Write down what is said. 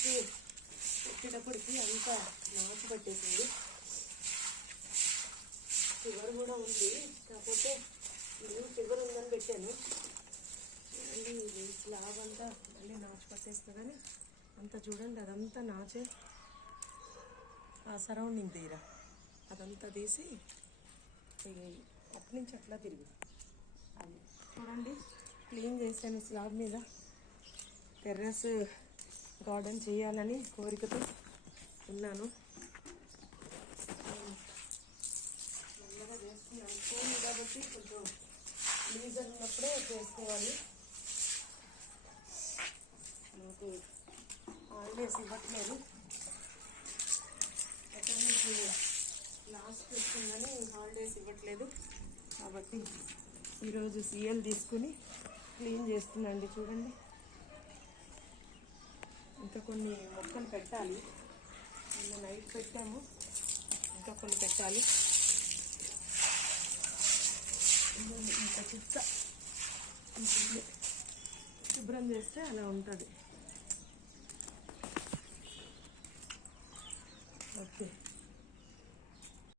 స్లాబ్కి వచ్చేటప్పటికి అంతా నాచు పట్టేసింది. ఫివర్ కూడా ఉంది, కాకపోతే నేను ఫివర్ ఉందని పెట్టాను. మళ్ళీ ఇది స్లాబ్ అంతా మళ్ళీ నాచు పట్టేస్తుంది కానీ అంతా చూడండి, అదంతా నాచే. ఆ సరౌండింగ్ తీరా అదంతా తీసి అటు నుంచి అట్లా తిరిగి అది చూడండి క్లీన్ చేశాను. స్లాబ్ మీద టెర్రస్ గార్డెన్ చేయాలని కోరికతో ఉన్నాను. మెల్లగా చేస్తున్నాను. ఫోన్ కాబట్టి కొంచెం లీజర్ ఉన్నప్పుడే చేసుకోవాలి. నాకు హాలిడేస్ ఇవ్వట్లేదు, ఎక్కడ నుంచి లాస్ట్ వచ్చిందని హాలిడేస్ ఇవ్వట్లేదు. కాబట్టి ఈరోజు సీఎల్ తీసుకుని క్లీన్ చేస్తున్నాండి. చూడండి, ఇంకా కొన్ని మొక్కలు పెట్టాలి. నిన్న నైట్ పెట్టాము, ఇంకా కొన్ని పెట్టాలి. ఇంకా చిత్త శుభ్రం చేస్తే అలా ఉంటుంది.